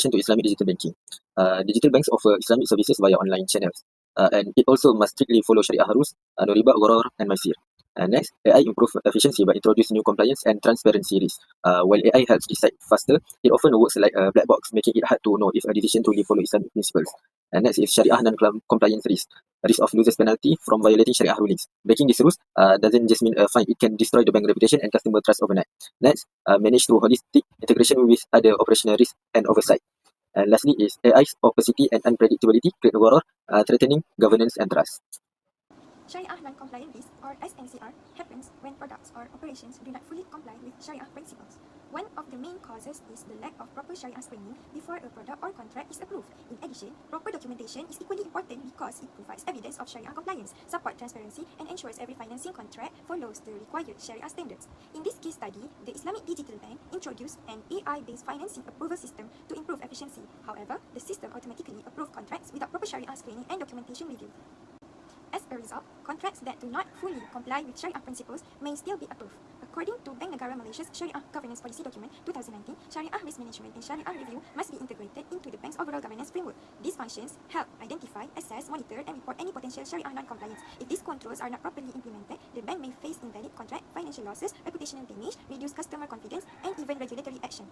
Introduction to Islamic Digital Banking. Digital banks offer Islamic services via online channels, and it also must strictly follow Sharia rules, no riba, gharar, and maisir. Next, AI improve efficiency by introducing new compliance and transparency risks. While AI helps decide faster, it often works like a black box, making it hard to know if a decision truly follows Islamic principles. And next is Sharia non-compliance risk of losers penalty from violating Sharia rulings. Breaking these rules doesn't just mean a fine; it can destroy the bank reputation and customer trust overnight. Next, managed through holistic integration with other operational risks and oversight. And lastly is AI's opacity and unpredictability create gharar, threatening governance and trust. Sharia non-compliant risk, or SNCR, happens when products or operations do not fully comply with Sharia principles. One of the main causes is the lack of proper Sharia screening before a product or contract is approved. In addition, proper documentation is equally important because it provides evidence of Sharia compliance, supports transparency, and ensures every financing contract follows the required Sharia standards. In this case study, the Islamic Digital Bank introduced an AI-based financing approval system to improve efficiency. However, the system automatically approved contracts without proper Sharia screening and documentation review. As a result, contracts that do not fully comply with Sharia principles may still be approved. According to Bank Negara Malaysia's Sharia Governance Policy Document 2019, Sharia risk management and Sharia review must be integrated into the bank's overall governance framework. These functions help identify, assess, monitor, and report any potential Sharia non-compliance. If these controls are not properly implemented, the bank may face invalid contract, financial losses, reputational damage, reduced customer confidence, and even regulatory action.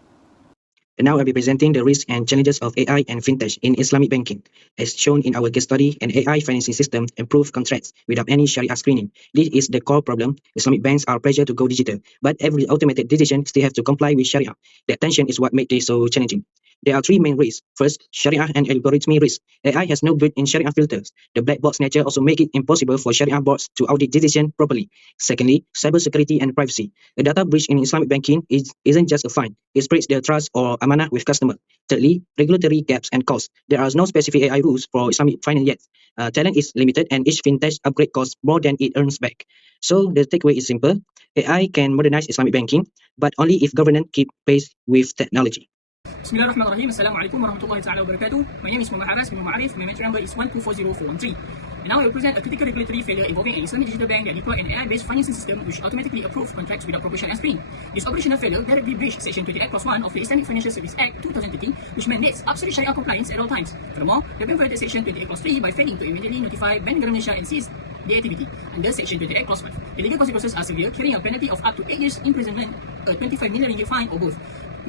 And now I'll be presenting the risks and challenges of AI and fintech in Islamic banking. As shown in our case study, an AI financing system improves contracts without any Sharia screening. This is the core problem. Islamic banks are pressured to go digital, but every automated decision still have to comply with Sharia. That tension is what makes this so challenging. There are three main risks. First, Sharia and algorithmic risk. AI has no built-in Sharia filters. The black box nature also makes it impossible for Sharia boards to audit decisions properly. Secondly, cybersecurity and privacy. A data breach in Islamic banking isn't just a fine. It spreads their trust or amanah with customers. Thirdly, regulatory gaps and costs. There are no specific AI rules for Islamic finance yet. Talent is limited and each fintech upgrade costs more than it earns back. So the takeaway is simple. AI can modernize Islamic banking, but only if governance keep pace with technology. Bismillahirrahmanirrahim. Assalamualaikum warahmatullahi ta'ala wabarakatuh. My name is Mohd Harraz from Arif. My metric number is 1240413. And now I will present a critical regulatory failure involving an Islamic digital bank that deployed an AI-based financing system which automatically approves contracts without proper Sharia screening. This operational failure directly breached Section 28+1 of the Islamic Financial Service Act 2013, which mandates absolute Sharia compliance at all times. Furthermore, the bank violated Section 28+3 by failing to immediately notify Bank Qairuunisya and cease the activity under Section 28+5. The legal consequences are severe, carrying a penalty of up to 8 years imprisonment, a 25 million ringgit fine, or both.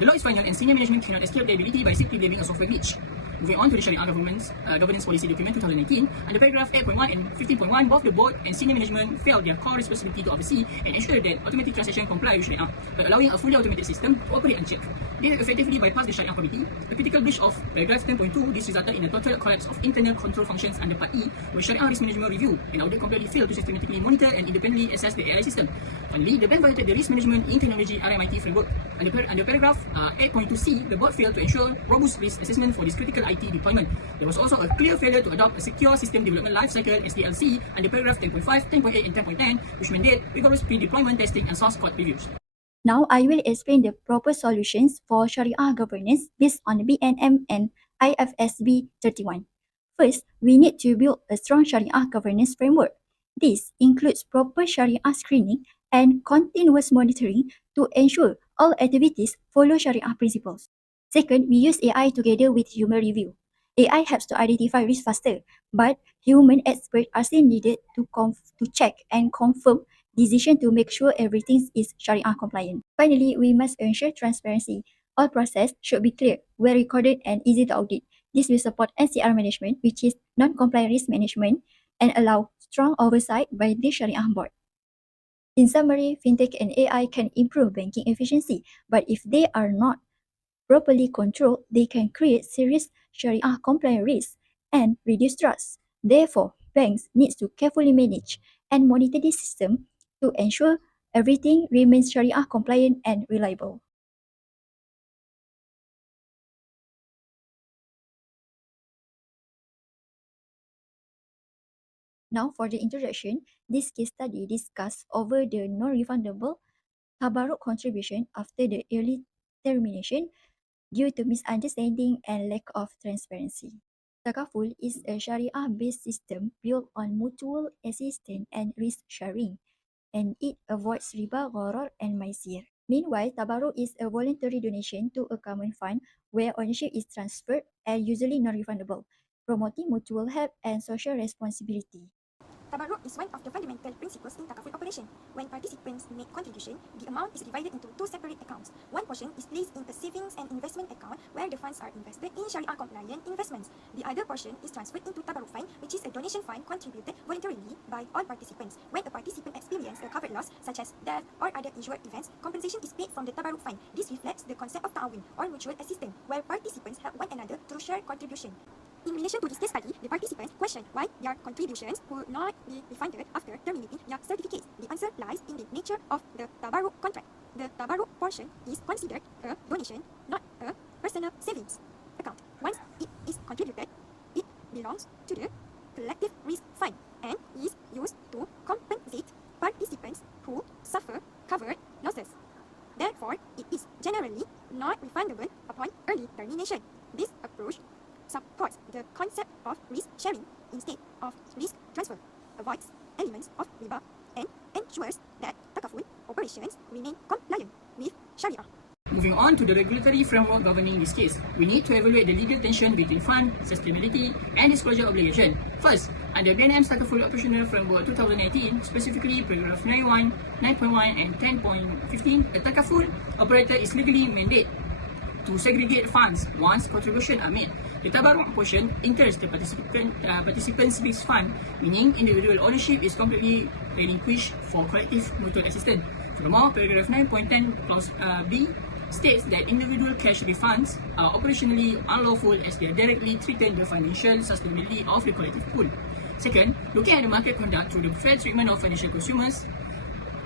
The law is final and senior management cannot escape liability by simply blaming a software glitch. Moving on to the Sharia Governance Policy Document 2019, under paragraph 8.1 and 15.1, both the board and senior management felt their core responsibility to oversee and ensure that automatic transaction comply with Sharia, but allowing a fully automated system to operate unchecked. They have effectively bypassed the Sharia committee. A critical breach of paragraph 10.2, this resulted in a total collapse of internal control functions under Part E, where Sharia risk management review and audit completely failed to systematically monitor and independently assess the AI system. Finally, the bank violated the risk management in technology RMIT framework. Under paragraph 8.2c, the board failed to ensure robust risk assessment for this critical IT deployment. There was also a clear failure to adopt a secure system development lifecycle (SDLC) under paragraph 10.5, 10.8, and 10.10, which mandate rigorous pre-deployment testing and source code reviews. Now I will explain the proper solutions for Sharia governance based on BNM and IFSB 31. First, we need to build a strong Sharia governance framework. This includes proper Sharia screening and continuous monitoring to ensure all activities follow Sharia principles. Second, we use AI together with human review. AI helps to identify risk faster, but human experts are still needed to check and confirm decision to make sure everything is Sharia compliant. Finally, we must ensure transparency. All process should be clear, well recorded, and easy to audit. This will support NCR management, which is non-compliant risk management, and allow strong oversight by the Sharia board. In summary, fintech and AI can improve banking efficiency, but if they are not properly controlled, they can create serious Sharia compliant risks and reduce trust. Therefore, banks need to carefully manage and monitor this system to ensure everything remains Sharia compliant and reliable. Now for the introduction, this case study discusses over the non-refundable tabarruk contribution after the early termination due to misunderstanding and lack of transparency. Takaful is a Sharia-based system built on mutual assistance and risk sharing, and it avoids riba, gharar, and maisir. Meanwhile, tabarruk is a voluntary donation to a common fund where ownership is transferred and usually non-refundable, promoting mutual help and social responsibility. Tabarruk is one of the fundamental principles in Takaful operation. When participants make contribution, the amount is divided into two separate accounts. One portion is placed in a savings and investment account where the funds are invested in Sharia-compliant investments. The other portion is transferred into Tabarruk fund, which is a donation fund contributed voluntarily by all participants. When a participant experiences a covered loss, such as death or other injured events, compensation is paid from the Tabarruk fund. This reflects the concept of ta'awun, or mutual assistance, where participants help one another through shared contribution. In relation to this case study, the participants questioned why their contributions would not be refunded after terminating their certificates. The answer lies in the nature of the Tabarruk contract. The Tabarruk portion is considered a donation, not a personal savings account. Once it is contributed, it belongs to the collective risk fund and is used to compensate participants who suffer covered losses. Therefore, it is generally not refundable upon early termination. This approach supports the concept of risk sharing instead of risk transfer, avoids elements of riba, and ensures that Takaful operations remain compliant with Sharia. Moving on to the regulatory framework governing this case, we need to evaluate the legal tension between fund, sustainability, and disclosure obligation. First, under BNM's Takaful Operational Framework 2018, specifically paragraph 9.1, 9.1, and 10.15, a Takaful operator is legally mandated to segregate funds once contributions are made. The Tabarruk portion incurs the participants' risk fund, meaning individual ownership is completely relinquished for collective mutual assistance. Furthermore, paragraph 9.10 clause B states that individual cash refunds are operationally unlawful as they directly threaten the financial sustainability of the collective pool. Second, looking at the market conduct through the fair treatment of financial consumers,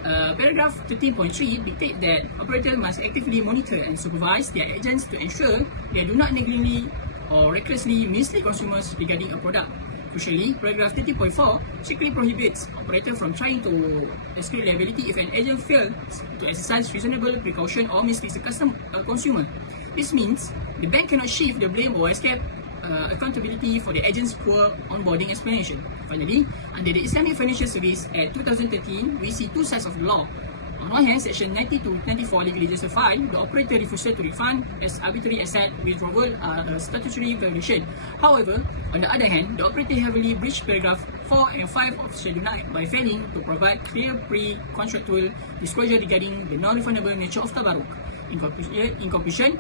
paragraph 13.3 dictates that operators must actively monitor and supervise their agents to ensure they do not negligently or recklessly mislead consumers regarding a product. Crucially, paragraph 30.4 strictly prohibits operators from trying to escape liability if an agent fails to exercise reasonable precaution or misleads a consumer. This means the bank cannot shift the blame or escape accountability for the agent's poor onboarding explanation. Finally, under the Islamic Financial Service Act 2013, we see two sides of the law. On one hand, Section 90 to 94 legally justify the operator refusal to refund as arbitrary asset withdrawal are a statutory violation. However, on the other hand, the operator heavily breached paragraph 4 and 5 of Schedule 9 by failing to provide clear pre-contractual disclosure regarding the non-refundable nature of Tabarruk. In conclusion,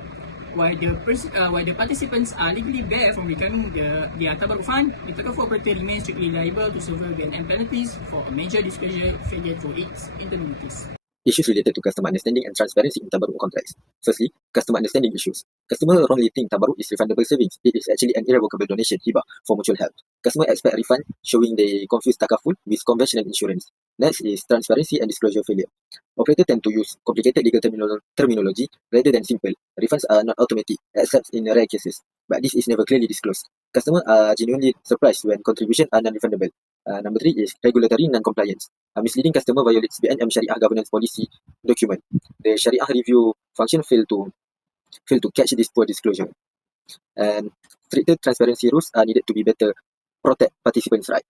while the participants are legally barred from returning their Tabarruk fund, the Takaful operator remains strictly liable to severe BNM penalties for a major disclosure failure to its indemnities. Issues related to customer understanding and transparency in Tabarruk contracts. Firstly, customer understanding issues. Customer wrongly think Tabarruk is refundable savings. It is actually an irrevocable donation, hibah, for mutual help. Customer expect a refund, showing they confuse Takaful with conventional insurance. Next is transparency and disclosure failure. Operators tend to use complicated legal terminology rather than simple. Refunds are not automatic, except in rare cases, but this is never clearly disclosed. Customers are genuinely surprised when contributions are non-refundable. Number 3 is regulatory non-compliance. Misleading customer violates BNM Sharia governance policy document. The Sharia review function failed to catch this poor disclosure. And stricter transparency rules are needed to be better protect participants' rights.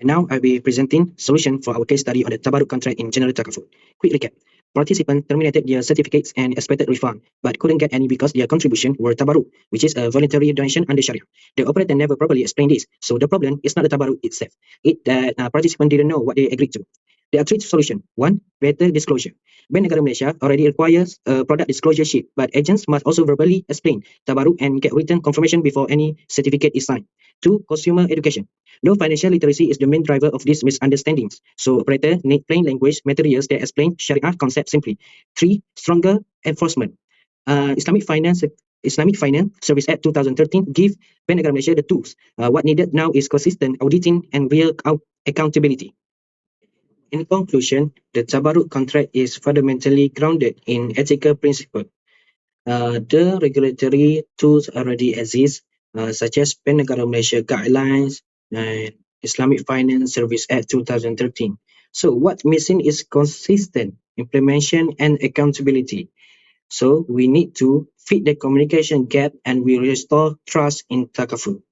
And now I'll be presenting solution for our case study on the Tabarruk contract in General Takaful. Quick recap. Participants terminated their certificates and expected refund, but couldn't get any because their contribution were Tabarruk, which is a voluntary donation under Sharia. The operator never properly explained this, so the problem is not the Tabarruk itself. It that participants didn't know what they agreed to. There are 3 solutions. 1. Better disclosure. Bank Negara Malaysia already requires a product disclosure sheet, but agents must also verbally explain Tabarruk and get written confirmation before any certificate is signed. 2. Consumer education. Though financial literacy is the main driver of these misunderstandings, so operators need plain language materials that explain Sharia concepts simply. 3. Stronger enforcement. Islamic Finance Service Act 2013 give Bank Negara Malaysia the tools. What needed now is consistent auditing and real accountability. In conclusion, the Tabarruk contract is fundamentally grounded in ethical principles. The regulatory tools already exist, such as Bank Negara Malaysia guidelines and Islamic Finance Service Act 2013. So what's missing is consistent implementation and accountability. So we need to fit the communication gap and we restore trust in Takaful.